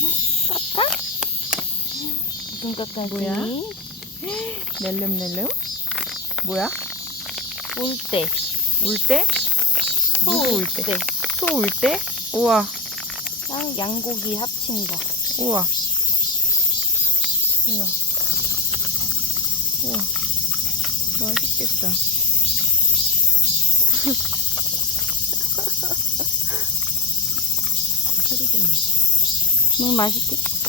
까까? 무슨 까까지? 뭐야? 낼름낼름? 뭐야? 울대. 울대? 누구 울대? 소 울대? 우와, 양고기 합친다. 우와. 우와. 우와. 맛있겠다. 소리 좀. 너무 맛있겠다.